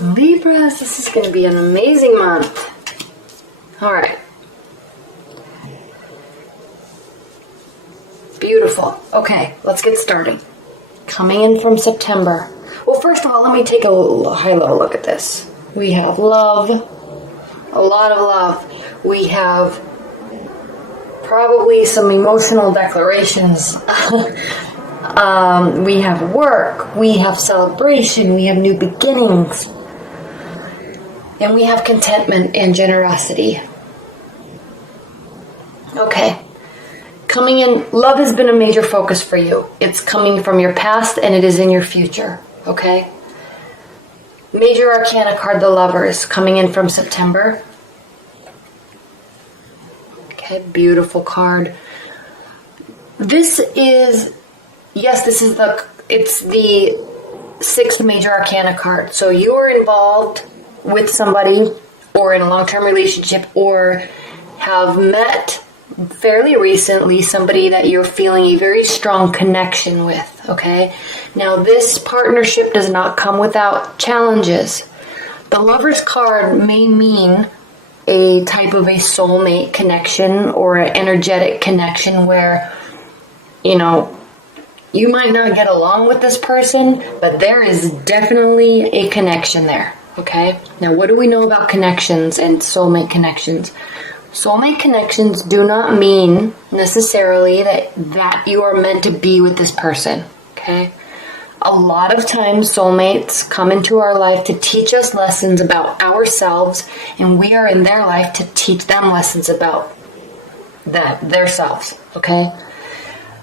Libras, this is going to be an amazing month. All right. Beautiful. Okay, let's get started. Coming in from September. Well, first of all, let me take a high-level look at this. We have love, a lot of love. We have probably some emotional declarations. We have work, we have celebration, we have new beginnings, and we have contentment and generosity. Okay. Coming in, love has been a major focus for you. It's coming from your past and it is in your future. Okay? Major Arcana card, the Lovers, coming in from September. Okay, beautiful card. This is, yes, it's the 6th Major Arcana card. So you are involved with somebody or in a long-term relationship or have met fairly recently somebody that you're feeling a very strong connection with, okay? Now, this partnership does not come without challenges. The Lover's card may mean a type of a soulmate connection or an energetic connection where, you know, you might not get along with this person, but there is definitely a connection there, okay? Now, what do we know about connections and soulmate connections? Soulmate connections do not mean necessarily that you are meant to be with this person, okay? A lot of times soulmates come into our life to teach us lessons about ourselves, and we are in their life to teach them lessons about their selves, okay?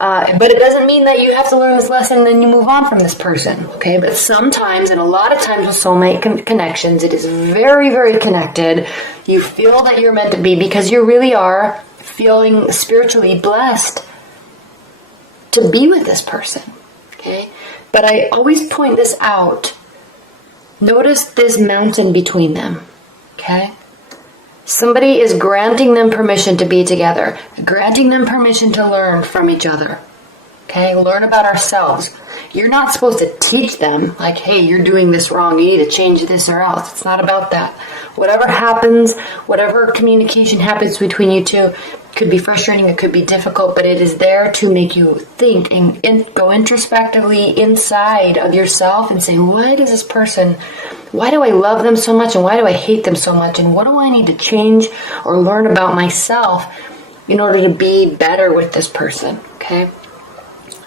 But it doesn't mean that you have to learn this lesson and then you move on from this person, okay? But sometimes, and a lot of times with soulmate connections, it is very, very connected. You feel that you're meant to be because you really are feeling spiritually blessed to be with this person, okay? But I always point this out. Notice this mountain between them, okay? Somebody is granting them permission to be together, granting them permission to learn from each other, okay? Learn about ourselves. You're not supposed to teach them, like, hey, you're doing this wrong, you need to change this or else. It's not about that. Whatever happens, whatever communication happens between you two, it could be frustrating, it could be difficult, but it is there to make you think and go introspectively inside of yourself and say, why do I love them so much and why do I hate them so much and what do I need to change or learn about myself in order to be better with this person, okay?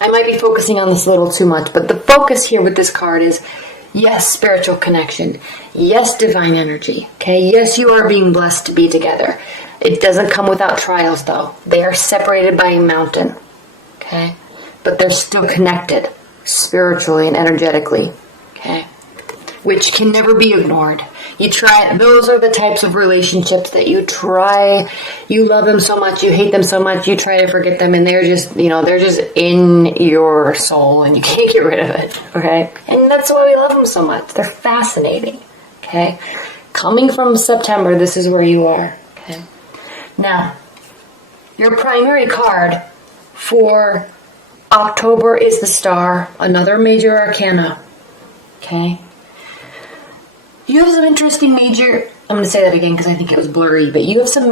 I might be focusing on this a little too much, but the focus here with this card is, yes, spiritual connection. Yes, divine energy, okay? Yes, you are being blessed to be together. It doesn't come without trials, though. They are separated by a mountain, okay? But they're still connected spiritually and energetically, okay? Which can never be ignored. Those are the types of relationships that you love them so much, you hate them so much, you try to forget them, and they're just in your soul, and you can't get rid of it, okay? And that's why we love them so much. They're fascinating, okay? Coming from September, this is where you are, okay? Now, your primary card for October is the Star, another major arcana, okay? You have some interesting major, I'm going to say that again because I think it was blurry, but you have some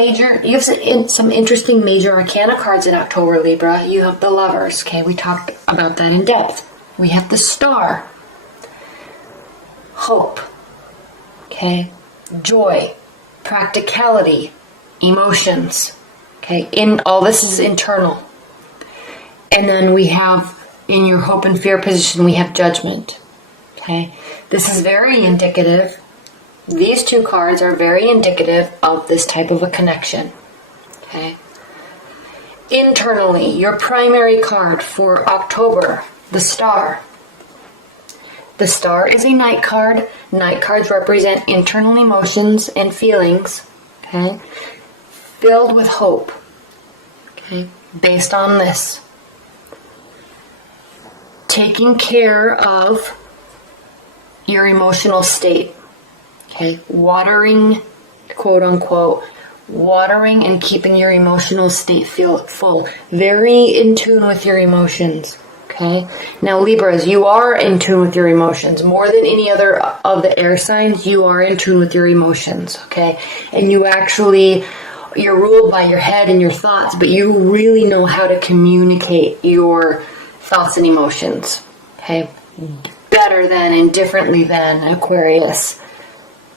interesting major arcana cards in October, Libra. You have the Lovers, okay? We talked about that in depth. We have the Star, hope, okay? Joy, practicality, emotions, okay? All this is internal. And then we have, in your hope and fear position, we have judgment, okay? This is very indicative. These two cards are very indicative of this type of a connection, okay? Internally, your primary card for October, the Star. The Star is a night card. Night cards represent internal emotions and feelings, okay? Filled with hope, okay? Based on this. Taking care of your emotional state, okay? Watering, quote unquote, watering and keeping your emotional state full. Very in tune with your emotions, Okay. Now, Libras, you are in tune with your emotions. More than any other of the air signs, you are in tune with your emotions. Okay. And you're ruled by your head and your thoughts, but you really know how to communicate your thoughts and emotions. Okay. Better than and differently than an Aquarius.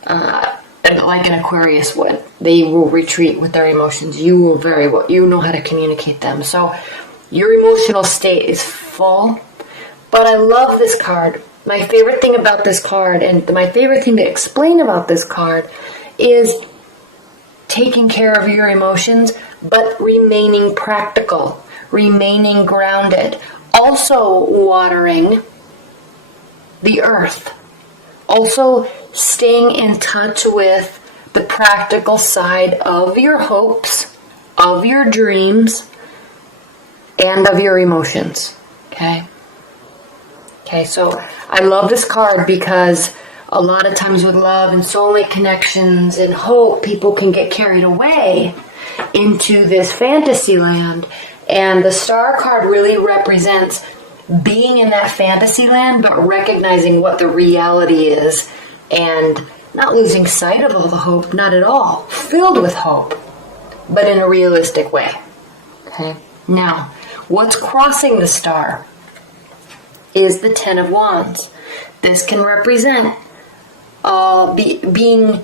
Like an Aquarius would. They will retreat with their emotions. You will you know how to communicate them. So your emotional state is full. But I love this card. My favorite thing about this card, and my favorite thing to explain about this card, is taking care of your emotions, but remaining practical, remaining grounded. Also watering the earth. Also staying in touch with the practical side of your hopes, of your dreams, and of your emotions. Okay, so I love this card because a lot of times with love and soulmate connections and hope, people can get carried away into this fantasy land. And the Star card really represents being in that fantasy land, but recognizing what the reality is and not losing sight of all the hope, not at all. Filled with hope, but in a realistic way. Okay. Now, what's crossing the Star is the Ten of Wands. This can represent being,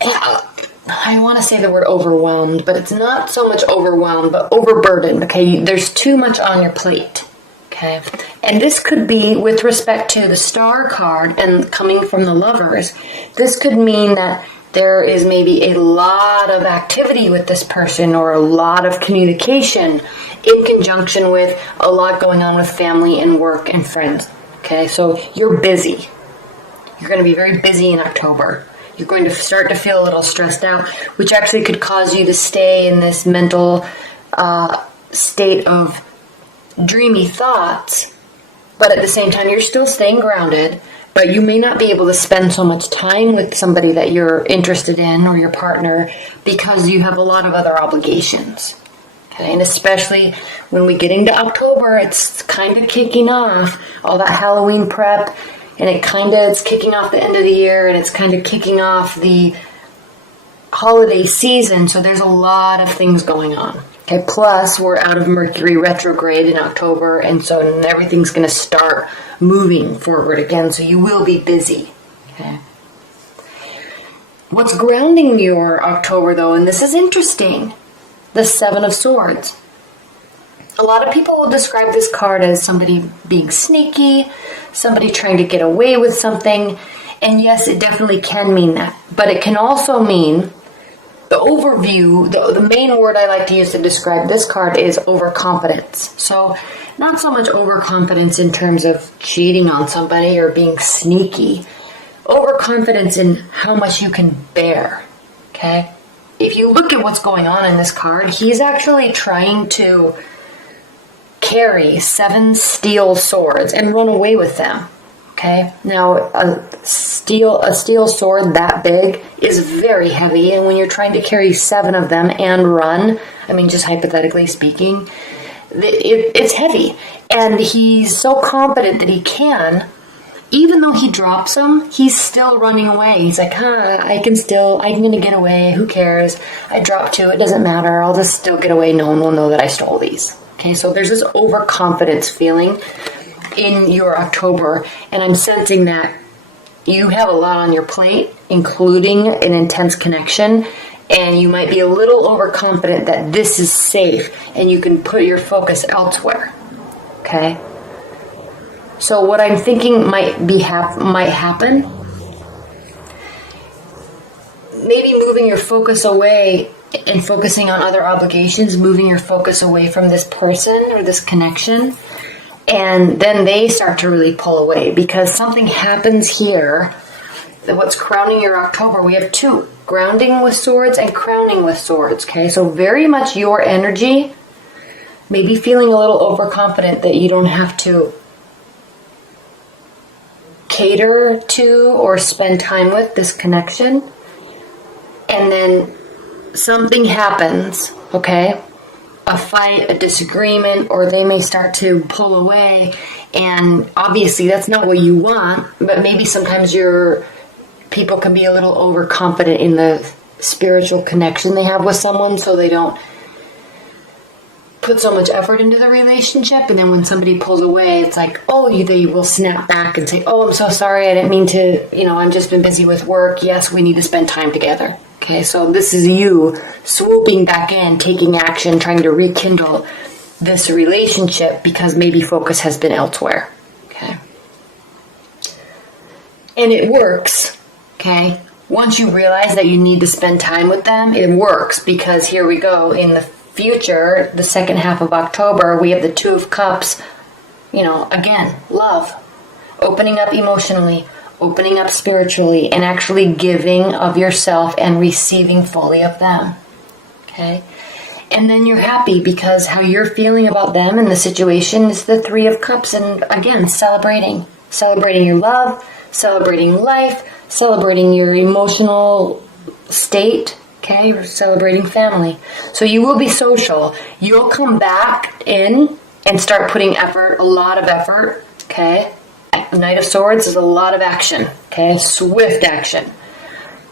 I want to say the word overwhelmed, but it's not so much overwhelmed, but overburdened. Okay, there's too much on your plate. Okay, and this could be with respect to the Star card and coming from the Lovers. This could mean that there is maybe a lot of activity with this person or a lot of communication in conjunction with a lot going on with family and work and friends. Okay, so you're busy. You're going to be very busy in October. You're going to start to feel a little stressed out, which actually could cause you to stay in this mental state of dreamy thoughts. But at the same time, you're still staying grounded, but you may not be able to spend so much time with somebody that you're interested in or your partner because you have a lot of other obligations. Okay, and especially when we get into October, it's kind of kicking off all that Halloween prep, and it's kicking off the end of the year, and it's kind of kicking off the holiday season, so there's a lot of things going on. Okay, plus we're out of Mercury retrograde in October, and so everything's going to start moving forward again, so you will be busy. Okay. What's grounding your October, though, and this is interesting, the Seven of Swords. A lot of people will describe this card as somebody being sneaky, somebody trying to get away with something, and yes, it definitely can mean that, but it can also mean the overview, the main word I like to use to describe this card is overconfidence. So not so much overconfidence in terms of cheating on somebody or being sneaky. Overconfidence in how much you can bear. Okay? If you look at what's going on in this card, he's actually trying to carry 7 steel swords and run away with them. Okay, now a steel sword that big is very heavy, and when you're trying to carry 7 of them and run, I mean, just hypothetically speaking, it's heavy. And he's so confident that he can, even though he drops them, he's still running away. He's like, I'm going to get away. Who cares? I dropped 2. It doesn't matter. I'll just still get away. No one will know that I stole these. Okay, so there's this overconfidence feeling in your October, and I'm sensing that you have a lot on your plate, including an intense connection, and you might be a little overconfident that this is safe and you can put your focus elsewhere. Okay? So what I'm thinking might happen, maybe moving your focus away and focusing on other obligations, moving your focus away from this person or this connection. And then they start to really pull away because something happens here. What's crowning your October? We have 2, grounding with swords and crowning with swords. Okay, so very much your energy, maybe feeling a little overconfident that you don't have to cater to or spend time with this connection. And then something happens, okay? a fight, a disagreement, or they may start to pull away. And obviously that's not what you want, but maybe sometimes your people can be a little overconfident in the spiritual connection they have with someone, so they don't put so much effort into the relationship. And then when somebody pulls away, it's like, they will snap back and say, I'm so sorry, I didn't mean to, I've just been busy with work. Yes, we need to spend time together. Okay, so this is you swooping back in, taking action, trying to rekindle this relationship because maybe focus has been elsewhere. Okay. And it works. Okay. Once you realize that you need to spend time with them, it works, because here we go. In the future, the second half of October, we have the Two of Cups. Again, love. Opening up emotionally, opening up spiritually, and actually giving of yourself and receiving fully of them. Okay? And then you're happy because how you're feeling about them and the situation is the Three of Cups. And again, celebrating your love, celebrating life, celebrating your emotional state. Okay, you're celebrating family. So you will be social. You'll come back in and start putting effort, a lot of effort. Okay, Knight of Swords is a lot of action. Okay, swift action.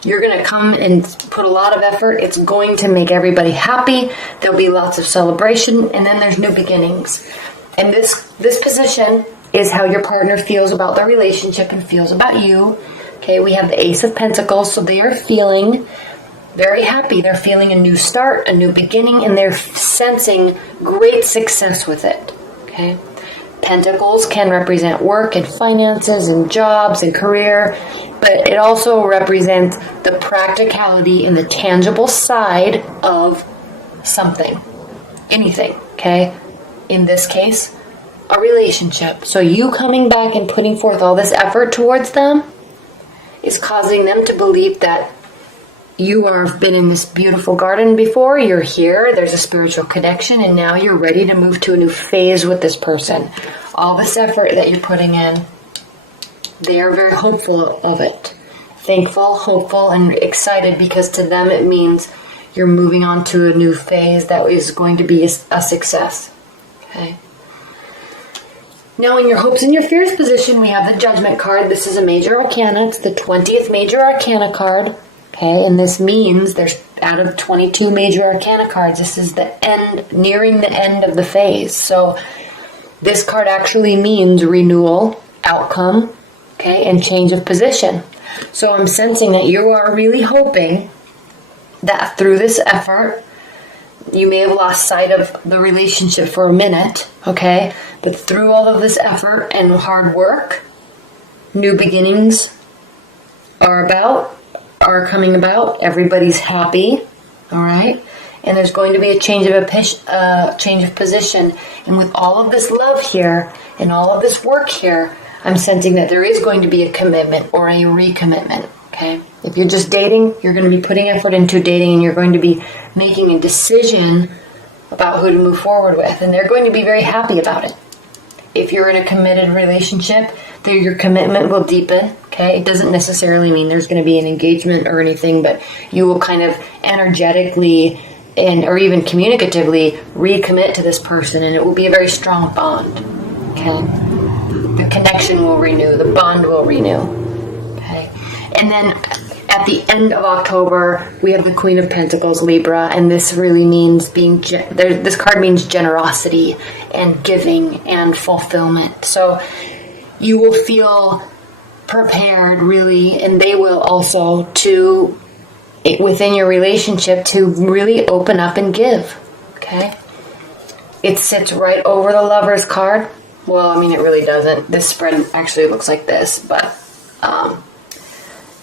You're going to come and put a lot of effort. It's going to make everybody happy. There'll be lots of celebration, and then there's new beginnings. And this position is how your partner feels about the relationship and feels about you. Okay, we have the Ace of Pentacles, so they are feeling very happy. They're feeling a new start, a new beginning, and they're sensing great success with it. Okay, Pentacles can represent work and finances and jobs and career, but it also represents the practicality and the tangible side of something, anything. Okay, in this case, a relationship. So you coming back and putting forth all this effort towards them is causing them to believe that you have been in this beautiful garden before, you're here, there's a spiritual connection, and now you're ready to move to a new phase with this person. All this effort that you're putting in, they are very hopeful of it. Thankful, hopeful, and excited, because to them it means you're moving on to a new phase that is going to be a success. Okay. Now, in your hopes and your fears position, we have the Judgment card. This is a major arcana. It's the 20th major arcana card. Okay, and this means there's out of 22 major arcana cards, this is the end, nearing the end of the phase. So this card actually means renewal, outcome, okay, and change of position. So I'm sensing that you are really hoping that through this effort, you may have lost sight of the relationship for a minute, okay? But through all of this effort and hard work, new beginnings are coming about. Everybody's happy, all right? And there's going to be a change of position. And with all of this love here and all of this work here, I'm sensing that there is going to be a commitment or a recommitment, okay? If you're just dating, you're going to be putting effort into dating, and you're going to be making a decision about who to move forward with, and they're going to be very happy about it. If you're in a committed relationship, your commitment will deepen, okay? It doesn't necessarily mean there's going to be an engagement or anything, but you will kind of energetically or even communicatively recommit to this person, and it will be a very strong bond, okay? The connection will renew, the bond will renew, okay? And then at the end of October, we have the Queen of Pentacles, Libra, and this really means this card means generosity and giving and fulfillment. So you will feel prepared, really, and they will also, within your relationship, to really open up and give, okay? It sits right over the Lover's card. Well, I mean, it really doesn't. This spread actually looks like this, but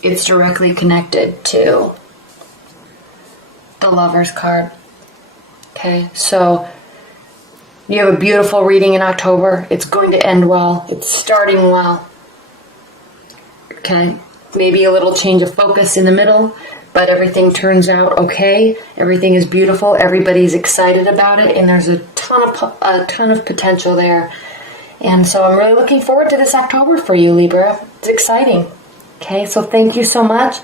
it's directly connected to the Lover's card. Okay, so you have a beautiful reading in October. It's going to end well. It's starting well. Okay, maybe a little change of focus in the middle, but everything turns out okay. Everything is beautiful. Everybody's excited about it, and there's a ton of potential there. And so I'm really looking forward to this October for you, Libra. It's exciting. Okay, so thank you so much.